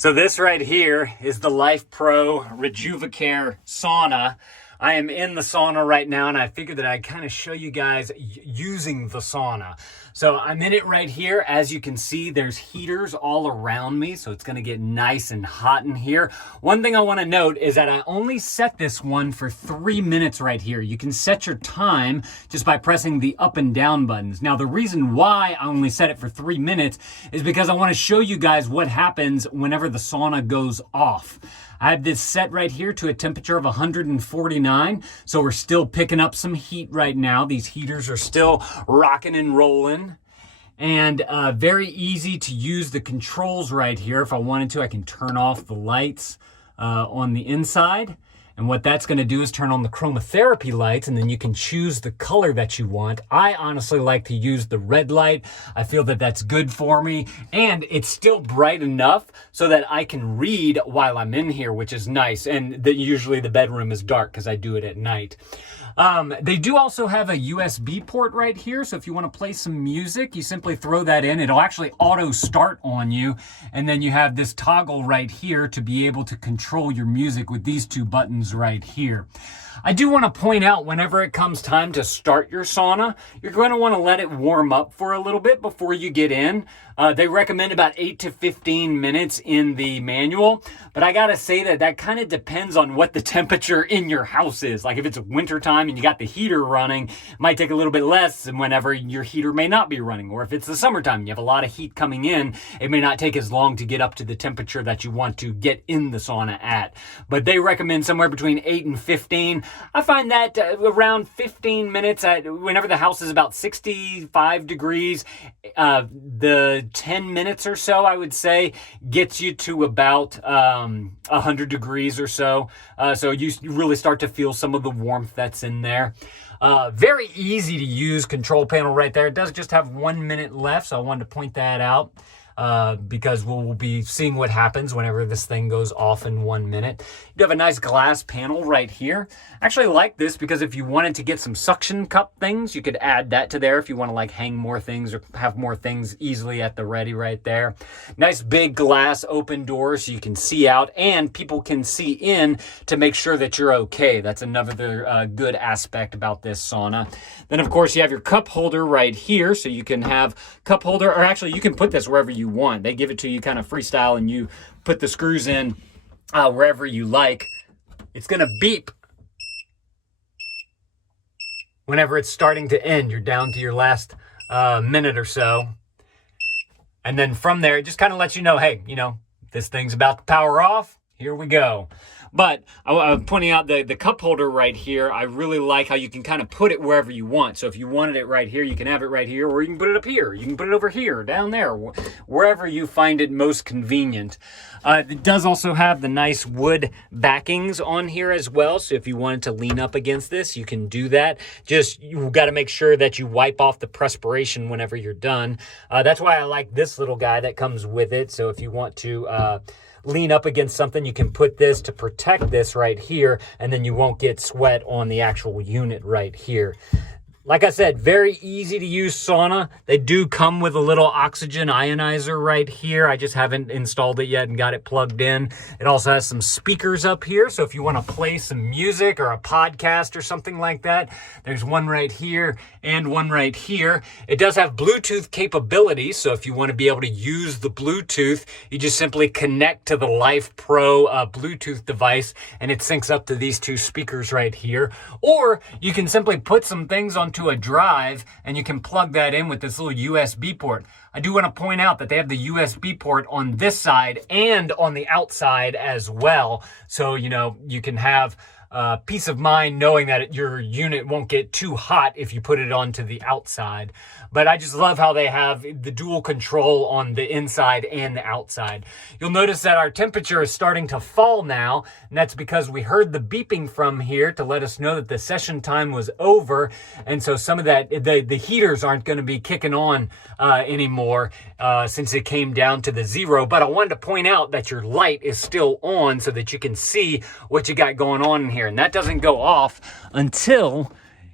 So this right here is the Lifepro Reju Vcare sauna. I am in the sauna right now, and I figured that I'd kind of show you guys using the sauna. So I'm in it right here. As you can see, there's heaters all around me, so it's gonna get nice and hot in here. One thing I wanna note is that I only set this one for 3 minutes right here. You can set your time just by pressing the up and down buttons. Now, the reason why I only set it for 3 minutes is because I wanna show you guys what happens whenever the sauna goes off. I have this set right here to a temperature of 149, so we're still picking up some heat right now. These heaters are still rocking and rolling. And very easy to use the controls right here. If I wanted to, I can turn off the lights on the inside. And what that's gonna do is turn on the chromotherapy lights, and then you can choose the color that you want. I honestly like to use the red light. I feel that that's good for me, and it's still bright enough so that I can read while I'm in here, which is nice. And usually the bedroom is dark because I do it at night. They do also have a USB port right here, so if you want to play some music, you simply throw that in. It'll actually auto start on you, and then you have this toggle right here to be able to control your music with these two buttons right here. I do want to point out, whenever it comes time to start your sauna, you're going to want to let it warm up for a little bit before you get in. They recommend about 8 to 15 minutes in the manual, but I gotta say that kind of depends on what the temperature in your house is. Like if it's wintertime and you got the heater running, it might take a little bit less than whenever your heater may not be running. Or if it's the summertime and you have a lot of heat coming in, it may not take as long to get up to the temperature that you want to get in the sauna at. But they recommend somewhere between 8 and 15. I find that around 15 minutes, whenever the house is about 65 degrees, the 10 minutes or so, I would say, gets you to about 100 degrees or so. So you really start to feel some of the warmth that's in there. Very easy to use control panel right there. It does just have 1 minute left, so I wanted to point that out. Because we'll be seeing what happens whenever this thing goes off in 1 minute. You have a nice glass panel right here. I actually like this because if you wanted to get some suction cup things, you could add that to there if you want to like hang more things or have more things easily at the ready right there. Nice big glass open doors so you can see out and people can see in to make sure that you're okay. That's another good aspect about this sauna. Then of course you have your cup holder right here, so you can have cup holder, or actually you can put this wherever you want. They give it to you kind of freestyle and you put the screws in wherever you like. It's gonna beep whenever it's starting to end. You're down to your last minute or so. And then from there, it just kind of lets you know, hey, this thing's about to power off. Here we go. But I'm pointing out the cup holder right here. I really like how you can kind of put it wherever you want. So if you wanted it right here, you can have it right here, or you can put it up here. You can put it over here, down there, wherever you find it most convenient. It does also have the nice wood backings on here as well. So if you wanted to lean up against this, you can do that. Just, you've got to make sure that you wipe off the perspiration whenever you're done. That's why I like this little guy that comes with it. So if you want to lean up against something, you can put this to protect this right here, and then you won't get sweat on the actual unit right here. Like I said, very easy to use sauna. They do come with a little oxygen ionizer right here. I just haven't installed it yet and got it plugged in. It also has some speakers up here, so if you want to play some music or a podcast or something like that, there's one right here and one right here. It does have Bluetooth capability, so if you want to be able to use the Bluetooth, you just simply connect to the Lifepro Bluetooth device, and it syncs up to these two speakers right here. Or you can simply put some things onto a drive, and you can plug that in with this little USB port. I do want to point out that they have the USB port on this side and on the outside as well. So, you can have peace of mind knowing that your unit won't get too hot if you put it onto the outside. But I just love how they have the dual control on the inside and the outside. You'll notice that our temperature is starting to fall now, and that's because we heard the beeping from here to let us know that the session time was over. And so some of that, the heaters aren't going to be kicking on anymore since it came down to the 0. But I wanted to point out that your light is still on so that you can see what you got going on in here. And that doesn't go off until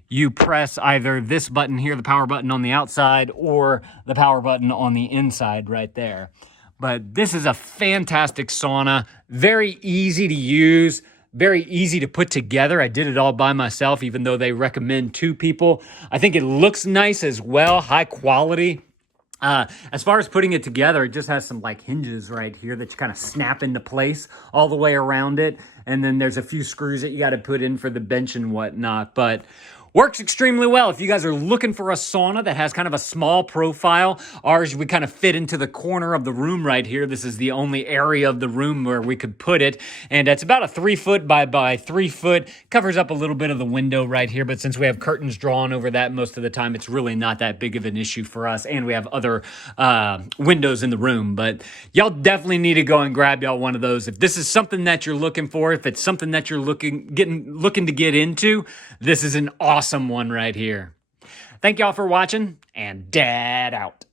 you press either this button here, the power button on the outside, or the power button on the inside right there. But this is a fantastic sauna, very easy to use, very easy to put together. I did it all by myself, even though they recommend 2 people. I think it looks nice as well, high quality. As far as putting it together, it just has some like hinges right here that you kind of snap into place all the way around it. And then there's a few screws that you got to put in for the bench and whatnot. But works extremely well. If you guys are looking for a sauna that has kind of a small profile, ours would kind of fit into the corner of the room right here. This is the only area of the room where we could put it. And it's about a 3 foot by 3 foot, covers up a little bit of the window right here. But since we have curtains drawn over that most of the time, it's really not that big of an issue for us. And we have other windows in the room. But y'all definitely need to go and grab y'all one of those. If this is something that you're looking for, if it's something that you're looking to get into, this is an awesome one right here. Thank y'all for watching, and Dad out.